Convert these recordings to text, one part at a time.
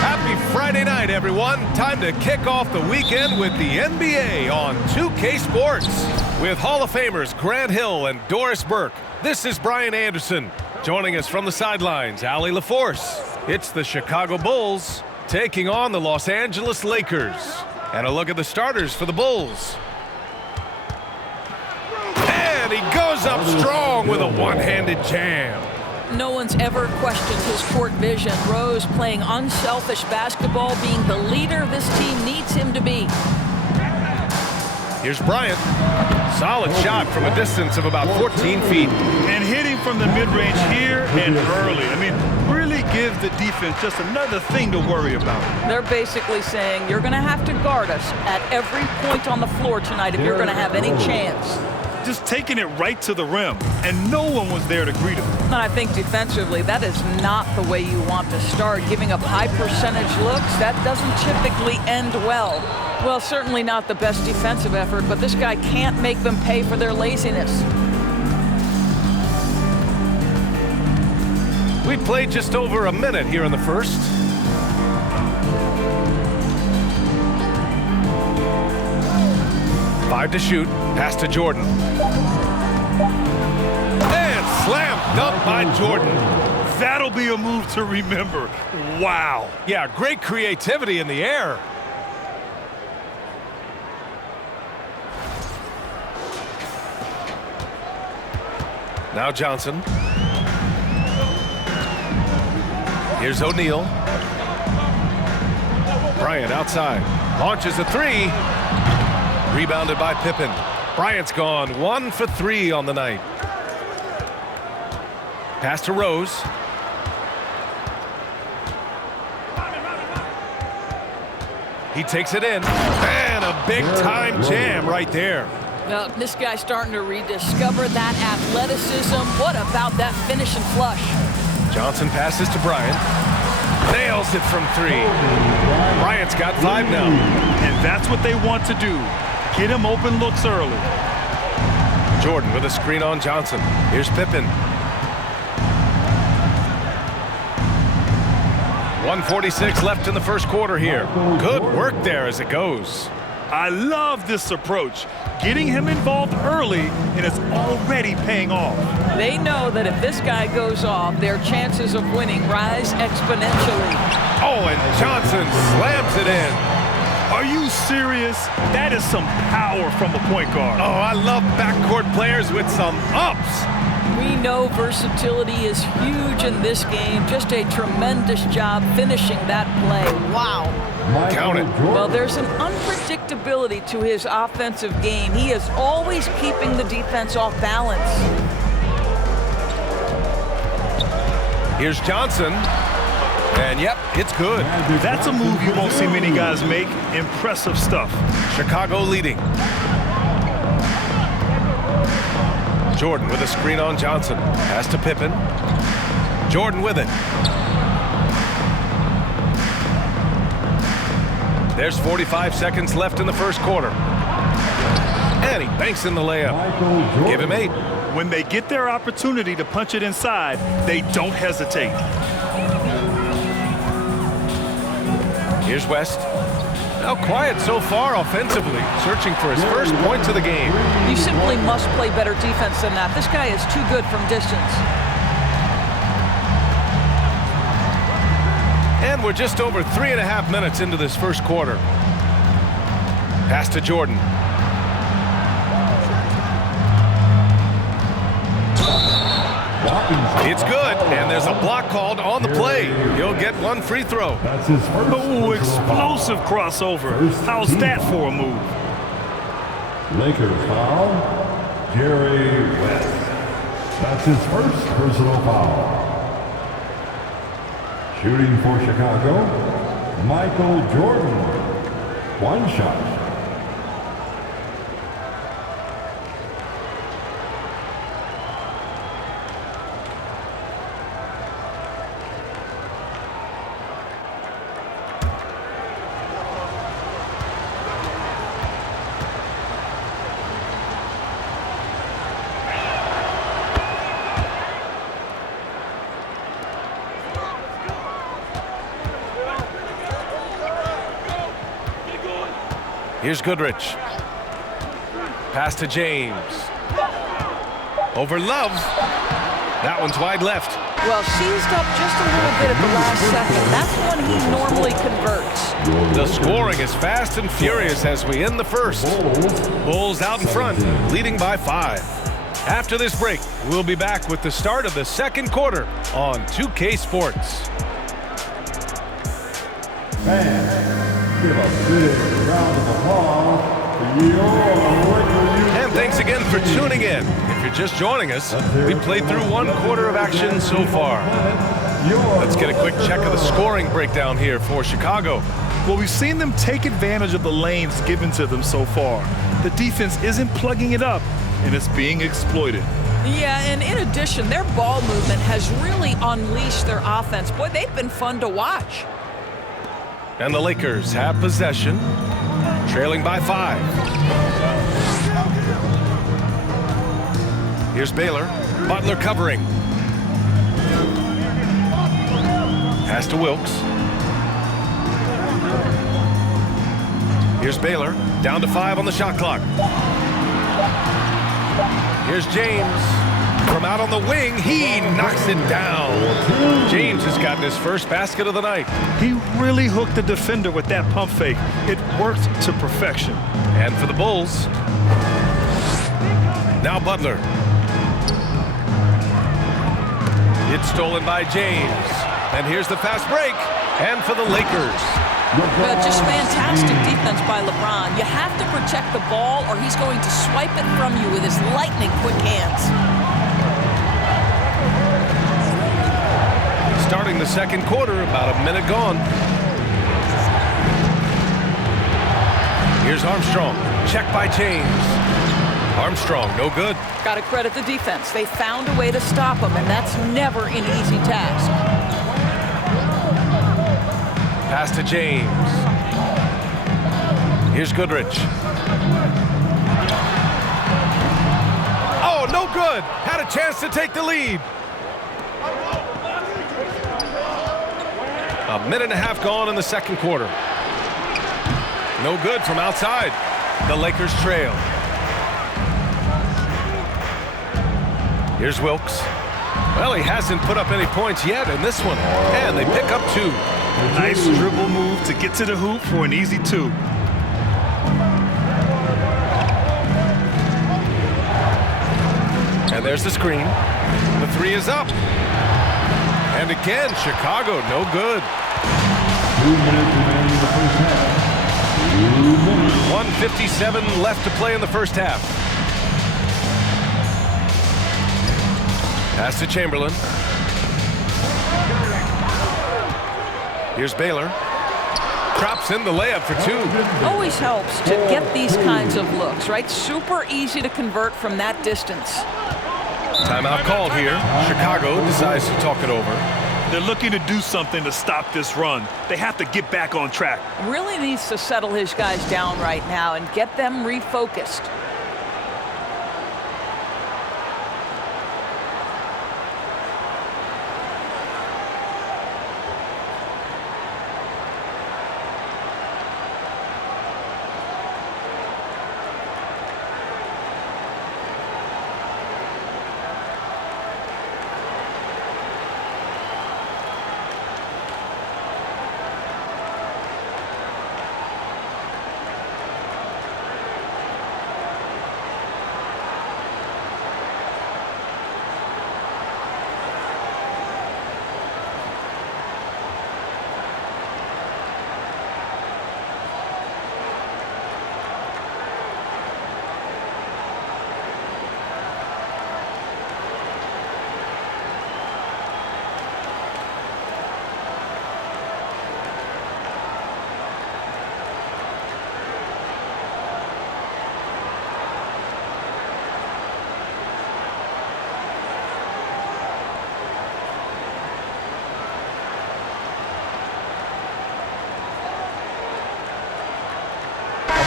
Happy Friday night, everyone. Time to kick off the weekend with the NBA on 2K Sports. With Hall of Famers Grant Hill and Doris Burke, this is Brian Anderson. Joining us from the sidelines, Allie LaForce. It's the Chicago Bulls taking on the Los Angeles Lakers. And a look at the starters for the Bulls. And he goes up strong with a one-handed jam. No one's ever questioned his court vision. Rose playing unselfish basketball, being the leader this team needs him to be. Here's Bryant. Solid shot from a distance of about 14 feet. And hitting from the mid-range here and early. I mean, really gives the defense just another thing to worry about. They're basically saying you're going to have to guard us at every point on the floor tonight if you're going to have any chance. Just taking it right to the rim, and no one was there to greet him. And I think defensively, that is not the way you want to start. Giving up high percentage looks, that doesn't typically end well. Well, certainly not the best defensive effort, but this guy can't make them pay for their laziness. We played just over a minute here in the first. Five to shoot. Pass to Jordan. And slam dunk by Jordan. That'll be a move to remember. Wow. Yeah, great creativity in the air. Now Johnson. Here's O'Neal. Bryant outside. Launches a three. Rebounded by Pippen. Bryant's gone 1 for 3 on the night. Pass to Rose. He takes it in. And a big-time jam right there. Now, this guy's starting to rediscover that athleticism. What about that finish and flush? Johnson passes to Bryant. Nails it from 3. Bryant's got 5 now. And that's what they want to do. Get him open looks early. Jordan with a screen on Johnson. Here's Pippen. 1:46 left in the first quarter here. Good work there as it goes. I love this approach. Getting him involved early, and it's already paying off. They know that if this guy goes off, their chances of winning rise exponentially. Oh, and Johnson slams it in. Are you serious? That is some power from a point guard. Oh, I love backcourt players with some ups. We know versatility is huge in this game. Just a tremendous job finishing that play. Wow. Count it. Well, there's an unpredictability to his offensive game. He is always keeping the defense off balance. Here's Johnson. And yep, it's good. That's a move you won't see many guys make. Impressive stuff. Chicago leading. Jordan with a screen on Johnson. Pass to Pippen. Jordan with it. There's 45 seconds left in the first quarter. And he banks in the layup. Give him 8. When they get their opportunity to punch it inside, they don't hesitate. Here's West. Now quiet so far offensively, searching for his first points of the game. You simply must play better defense than that. This guy is too good from distance. And we're just over 3.5 minutes into this first quarter. Pass to Jordan. It's good, and there's a block called on the play. He'll get 1 free throw. That's his first. Oh, explosive crossover. How's that for a move? Lakers foul, Jerry West. That's his first personal foul. Shooting for Chicago, Michael Jordan. 1 shot. Here's Goodrich. Pass to James. Over Love. That one's wide left. Well, seized up just a little bit at the last second. That's when he normally converts. The scoring is fast and furious as we end the first. Bulls out in front, leading by 5. After this break, we'll be back with the start of the second quarter on 2K Sports. Fans, give a big round of applause for your Laker. And thanks again for tuning in. If you're just joining us, we played through 1 quarter of action so far. Let's get a quick check of the scoring breakdown here for Chicago. Well, we've seen them take advantage of the lanes given to them so far. The defense isn't plugging it up, and it's being exploited. Yeah, and in addition, their ball movement has really unleashed their offense. Boy, they've been fun to watch. And the Lakers have possession, trailing by 5. Here's Baylor. Butler covering. Pass to Wilkes. Here's Baylor. Down to 5 on the shot clock. Here's James. From out on the wing, he knocks it down. James has gotten his first basket of the night. He really hooked the defender with that pump fake. It worked to perfection. And for the Bulls, now Butler. It's stolen by James. And here's the fast break. And for the Lakers. Well, just fantastic defense by LeBron. You have to protect the ball or he's going to swipe it from you with his lightning quick hands. Starting the second quarter, about a minute gone. Here's Armstrong. Check by James. Armstrong, no good. Got to credit the defense. They found a way to stop him, and that's never an easy task. Pass to James. Here's Goodrich. Oh, no good. Had a chance to take the lead. A minute and a half gone in the second quarter. No good from outside. The Lakers trail. Here's Wilkes. Well, he hasn't put up any points yet in this one. And they pick up 2. Nice dribble move to get to the hoop for an easy 2. And there's the screen. The 3 is up. And again, Chicago, no good. 2 minutes remaining in the first half. 2 minutes. 1:57 left to play in the first half. Pass to Chamberlain. Here's Baylor. Drops in the layup for 2. Always helps to get these kinds of looks, right? Super easy to convert from that distance. Timeout called here. Chicago decides to talk it over. They're looking to do something to stop this run. They have to get back on track. Really needs to settle his guys down right now and get them refocused.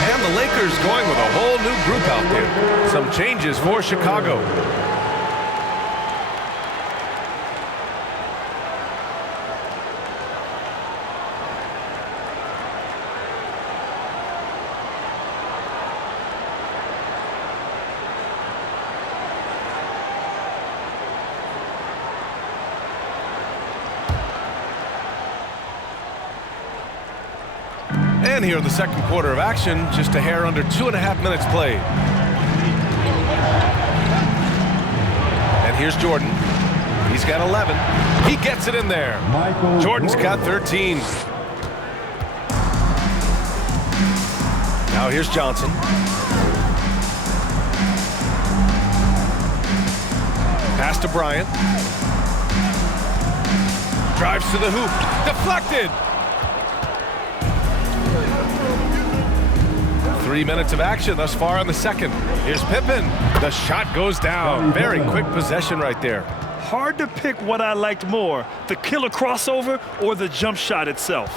And the Lakers going with a whole new group out there. Some changes for Chicago. And here in the second quarter of action, just a hair under 2.5 minutes played. And here's Jordan. He's got 11. He gets it in there. Jordan's got 13. Now here's Johnson. Pass to Bryant. Drives to the hoop. Deflected. 3 minutes of action thus far in the second. Here's Pippen. The shot goes down. Very quick possession right there. Hard to pick what I liked more, the killer crossover or the jump shot itself.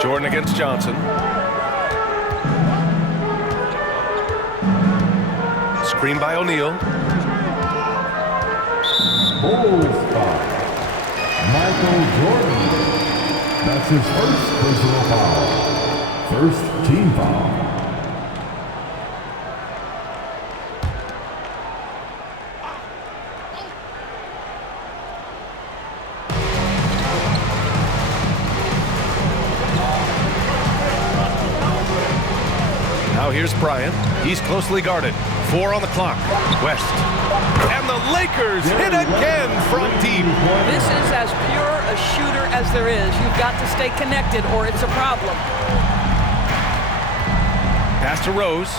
Jordan against Johnson. Screen by O'Neal. Michael Jordan. That's his first personal foul. First team foul. Now here's Bryant. He's closely guarded. 4 on the clock. West. And the Lakers hit again from deep. This is as pure a shooter as there is. You've got to stay connected or it's a problem. Pass to Rose.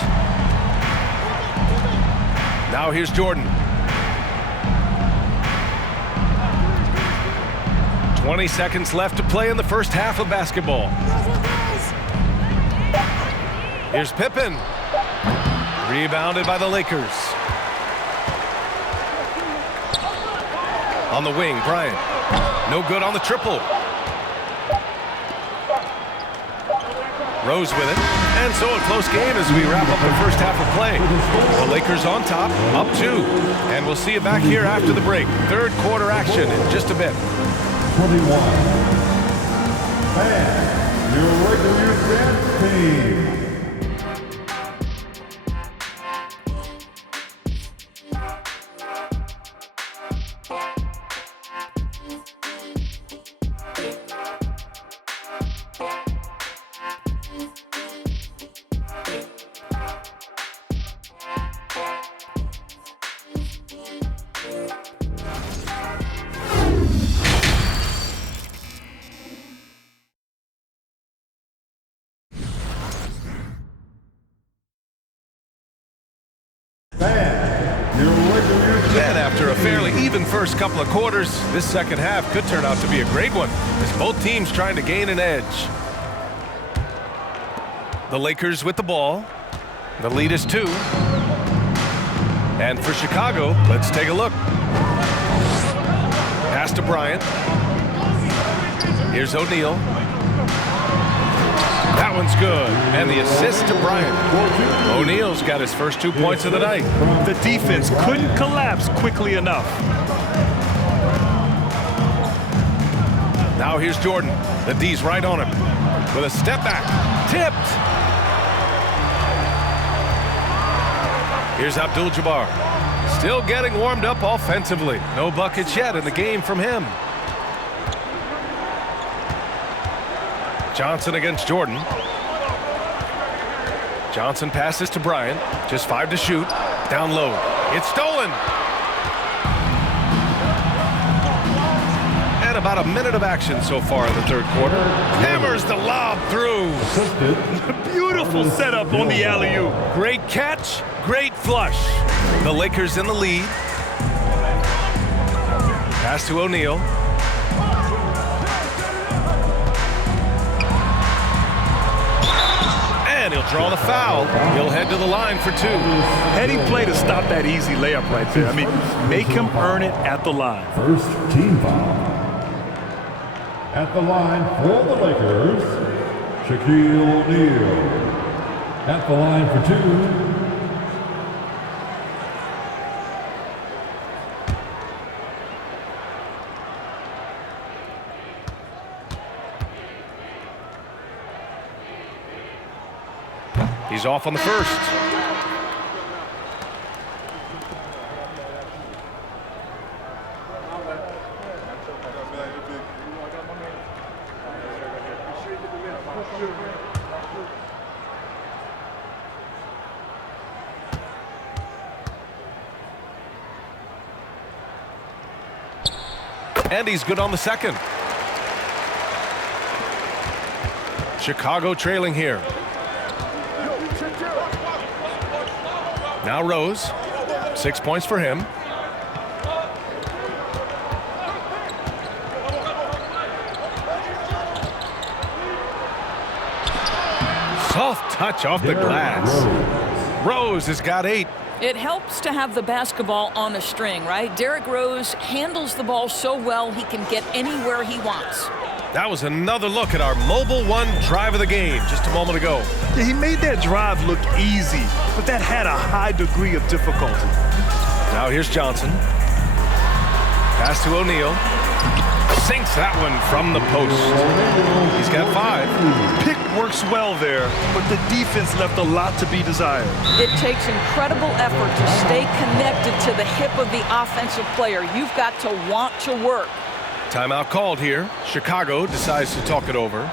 Now here's Jordan. 20 seconds left to play in the first half of basketball. Here's Pippen. Rebounded by the Lakers. On the wing, Bryant. No good on the triple. Rose with it. And so a close game as we wrap up the first half of play. The Lakers on top, up 2. And we'll see you back here after the break. Third quarter action in just a bit. 21. And your regular dance team. And after a fairly even first couple of quarters, this second half could turn out to be a great one as both teams trying to gain an edge. The Lakers with the ball. The lead is 2. And for Chicago, let's take a look. Pass to Bryant. Here's O'Neal. That one's good. And the assist to Bryant. O'Neal's got his first 2 points of the night. The defense couldn't collapse quickly enough. Now here's Jordan. The D's right on him. With a step back. Tipped. Here's Abdul-Jabbar. Still getting warmed up offensively. No buckets yet in the game from him. Johnson against Jordan. Johnson passes to Bryant. Just 5 to shoot. Down low. It's stolen. And about a minute of action so far in the third quarter. Hammers the lob through. Beautiful setup on the alley-oop. Great catch, great flush. The Lakers in the lead. Pass to O'Neal. And he'll draw the foul. He'll head to the line for 2. Heading play to stop that easy layup right there. I mean, make him earn it at the line. First team foul. At the line for the Lakers, Shaquille O'Neal. At the line for 2. He's off on the first. And he's good on the second. Chicago trailing here. Now Rose. 6 points for him. Soft touch off the glass. Rose has got 8. It helps to have the basketball on a string, right? Derrick Rose handles the ball so well he can get anywhere he wants. That was another look at our Mobile One drive of the game just a moment ago. Yeah, he made that drive look easy, but that had a high degree of difficulty. Now here's Johnson. Pass to O'Neal. Sinks that one from the post. He's got 5. Pick works well there, but the defense left a lot to be desired. It takes incredible effort to stay connected to the hip of the offensive player. You've got to want to work. Timeout called here. Chicago decides to talk it over.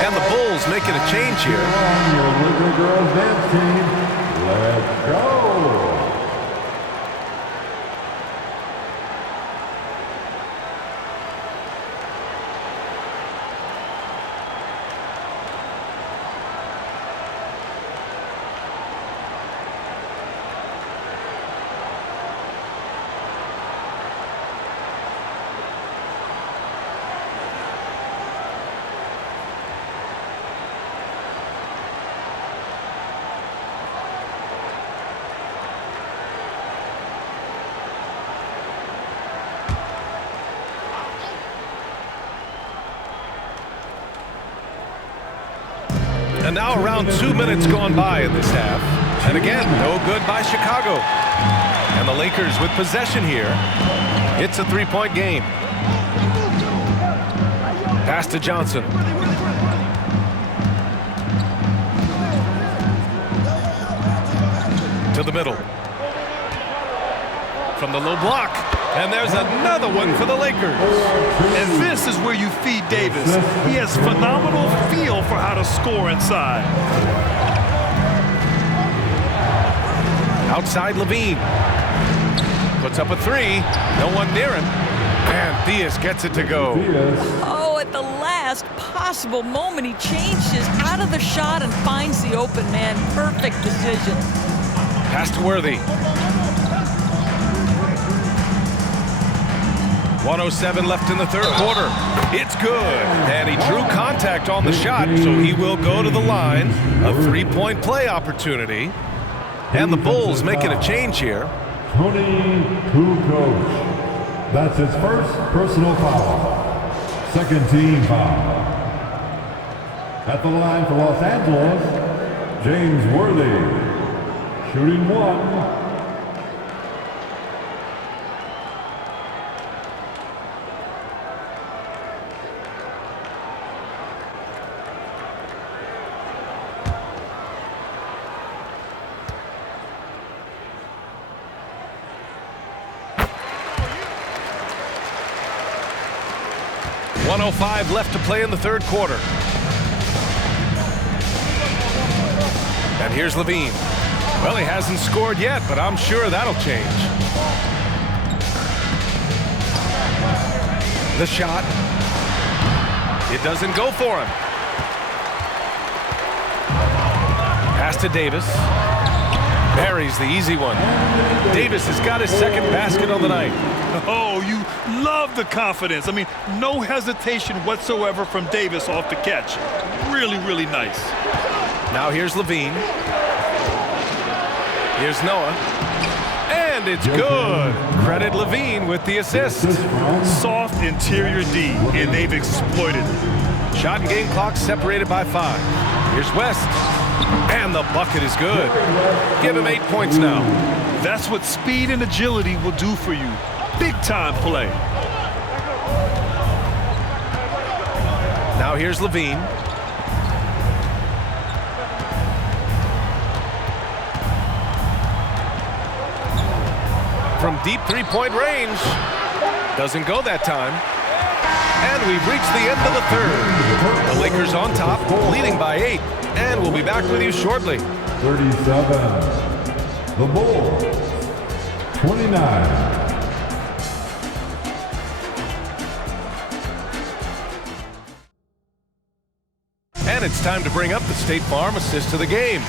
And the Bulls making a change here. Your Laker girls dance team, let's go. And now around 2 minutes gone by in this half. And again, no good by Chicago. And the Lakers with possession here. It's a 3-point game. Pass to Johnson. To the middle. From the low block. And there's another one for the Lakers. And this is where you feed Davis. He has phenomenal feel for how to score inside. Outside Levine. Puts up a 3. No one near him. And Diaz gets it to go. Oh, at the last possible moment, he changes out of the shot and finds the open man. Perfect decision. Pass to Worthy. 1:07 left in the third quarter. It's good. And he drew contact on the shot, so he will go to the line. A 3-point play opportunity. And the Bulls making a change here. Tony Kukoc. That's his first personal foul. Second team foul. At the line for Los Angeles, James Worthy. Shooting 1. .05 left to play in the third quarter. And here's Levine. Well, he hasn't scored yet, but I'm sure that'll change. The shot. It doesn't go for him. Pass to Davis. Buries the easy one. Davis has got his second basket on the night. Oh, you love the confidence. I mean, no hesitation whatsoever from Davis off the catch. Really, really nice. Now here's Levine. Here's Noah. And it's good. Credit Levine with the assist. Soft interior D, and they've exploited it. Shot and game clock separated by 5. Here's West. And the bucket is good. Give him 8 points now. That's what speed and agility will do for you. Big time play. Now here's Levine. From deep three-point range. Doesn't go that time. And we've reached the end of the third. The Lakers on top, leading by 8. And we'll be back with you shortly. 37. The Bulls. 29. And it's time to bring up the State Farm assist to the game.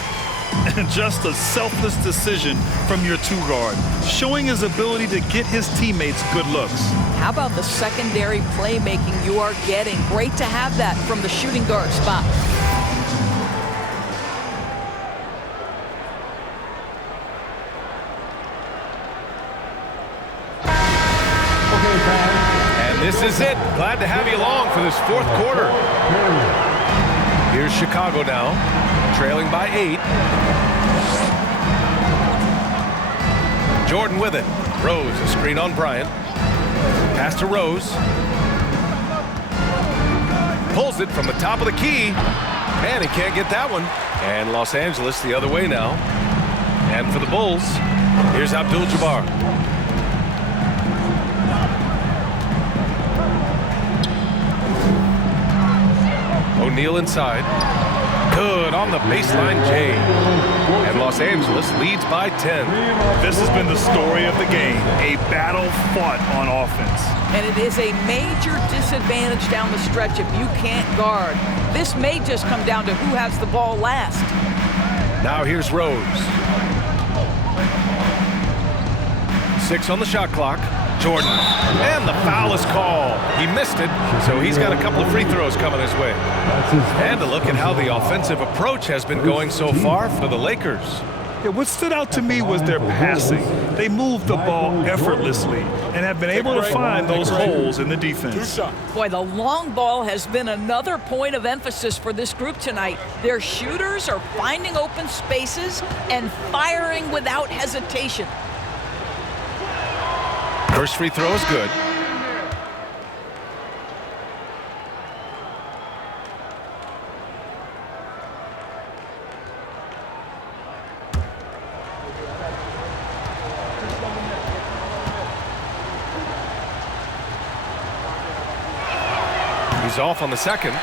And just a selfless decision from your two-guard, showing his ability to get his teammates good looks. How about the secondary playmaking you are getting? Great to have that from the shooting guard spot. And this is it. Glad to have you along for this fourth quarter. Here's Chicago now, trailing by 8. Jordan with it. Rose, a screen on Bryant. Pass to Rose. Pulls it from the top of the key. And he can't get that one. And Los Angeles the other way now. And for the Bulls, here's Abdul-Jabbar. O'Neal inside. Good on the baseline, Jay. And Los Angeles leads by 10. This has been the story of the game, a battle fought on offense. And it is a major disadvantage down the stretch if you can't guard. This may just come down to who has the ball last. Now here's Rose. 6 on the shot clock. Jordan. And the foul is called. He missed it, so he's got a couple of free throws coming his way. And a look at how the offensive approach has been going so far for the Lakers. Yeah, what stood out to me was their passing. They moved the ball effortlessly and have been able to find those holes in the defense. Boy, the long ball has been another point of emphasis for this group tonight. Their shooters are finding open spaces and firing without hesitation. First free throw is good. He's off on the second.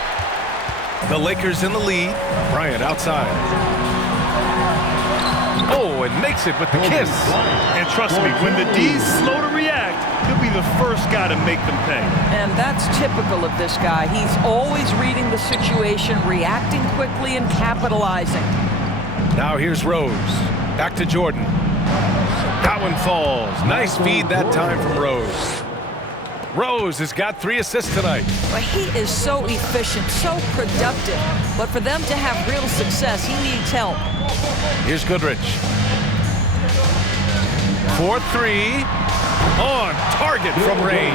The Lakers in the lead. Bryant outside. Oh, and makes it with the kiss. And trust me, when the D's slow to react, he'll be the first guy to make them pay. And that's typical of this guy. He's always reading the situation, reacting quickly and capitalizing. Now here's Rose. Back to Jordan. That one falls. Nice feed that time from Rose. Rose has got 3 assists tonight. But he is so efficient, so productive. But for them to have real success, he needs help. Here's Goodrich. 4-3. On target from range.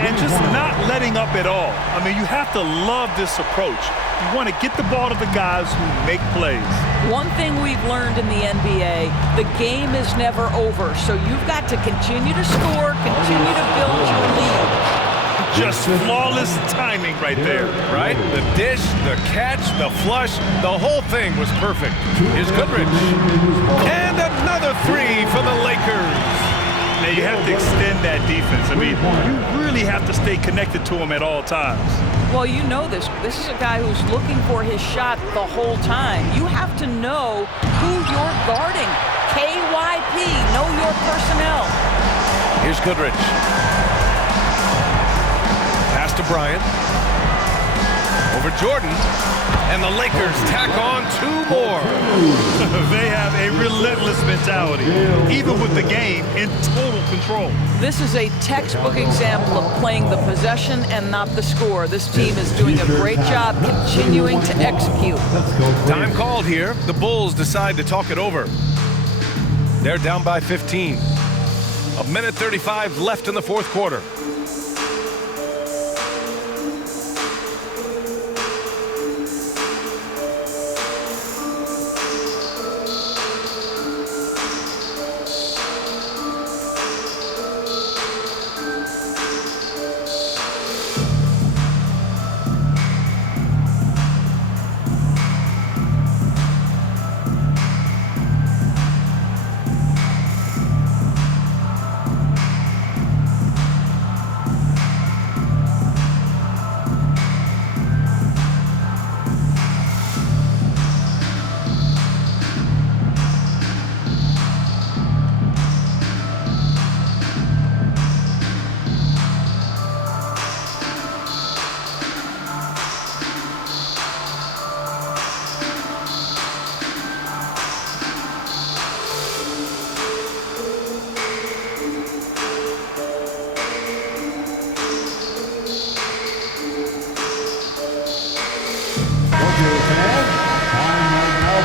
And just not letting up at all. I mean, you have to love this approach. You want to get the ball to the guys who make plays. One thing we've learned in the NBA, the game is never over. So you've got to continue to score, continue to build your lead. Just flawless timing right there. Right? The dish, the catch, the flush, the whole thing was perfect. Here's Goodrich. And another 3 for the Lakers. Now you have to extend that defense. I mean, you really have to stay connected to him at all times. Well, you know this. This is a guy who's looking for his shot the whole time. You have to know who you're guarding. KYP, know your personnel. Here's Goodrich. Pass to Bryant. Over Jordan. And the Lakers tack on 2 more. They have a relentless mentality, even with the game in total control. This is a textbook example of playing the possession and not the score. This team is doing a great job continuing to execute. Time called here. The Bulls decide to talk it over. They're down by 15. 1:35 left in the 4th quarter.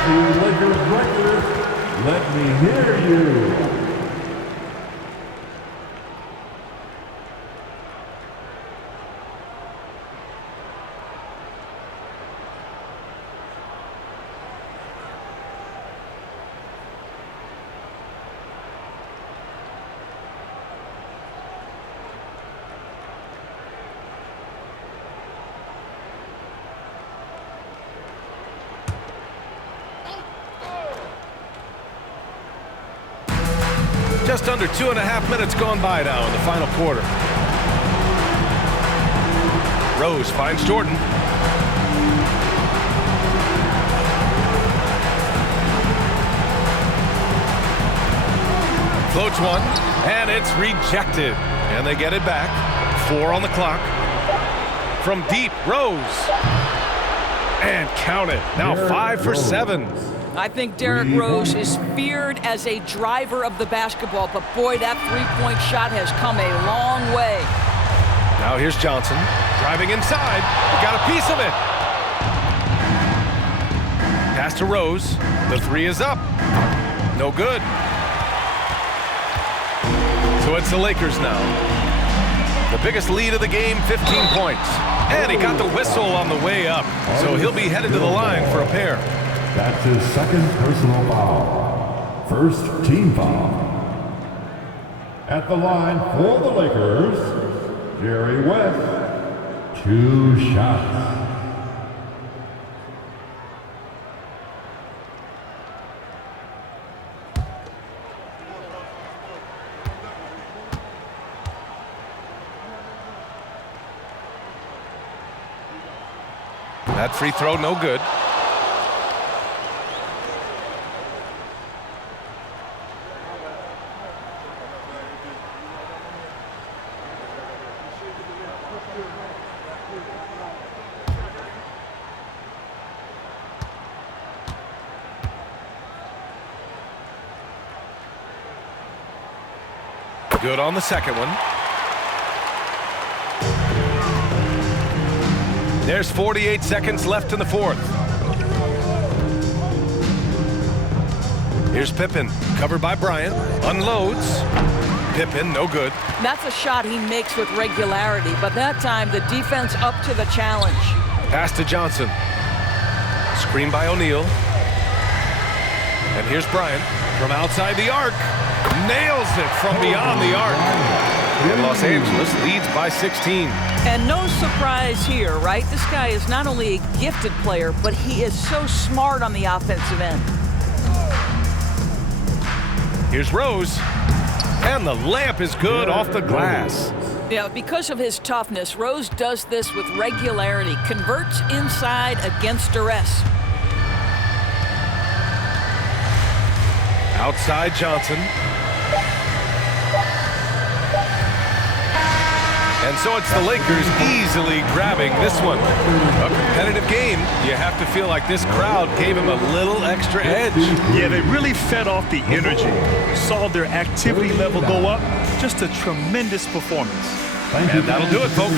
Lakers record, let me hear you. Just under 2.5 minutes gone by now in the final quarter. Rose finds Jordan. Floats one, and it's rejected. And they get it back. 4 on the clock. From deep, Rose. And count it. Now 5 for 7. I think Derrick Rose is feared as a driver of the basketball, but boy, that three-point shot has come a long way. Now here's Johnson driving inside. He got a piece of it. Pass to Rose. The 3 is up. No good. So it's the Lakers now. The biggest lead of the game, 15 points. And he got the whistle on the way up. So he'll be headed to the line for a pair. That's his second personal foul. First team foul. At the line for the Lakers, Jerry West, 2 shots. That free throw, no good. Good on the second one. There's 48 seconds left in the 4th. Here's Pippen, covered by Bryant. Unloads. Pippen, no good. That's a shot he makes with regularity, but that time the defense up to the challenge. Pass to Johnson. Screen by O'Neal. And here's Bryant from outside the arc. Nails it from beyond the arc. And Los Angeles leads by 16. And no surprise here, right? This guy is not only a gifted player, but he is so smart on the offensive end. Here's Rose. And the layup is good off the glass. Yeah, because of his toughness, Rose does this with regularity, converts inside against duress. Outside Johnson. And so it's the Lakers easily grabbing this one. A competitive game. You have to feel like this crowd gave him a little extra edge. Yeah, they really fed off the energy. Saw their activity level go up. Just a tremendous performance. And that'll do it, folks.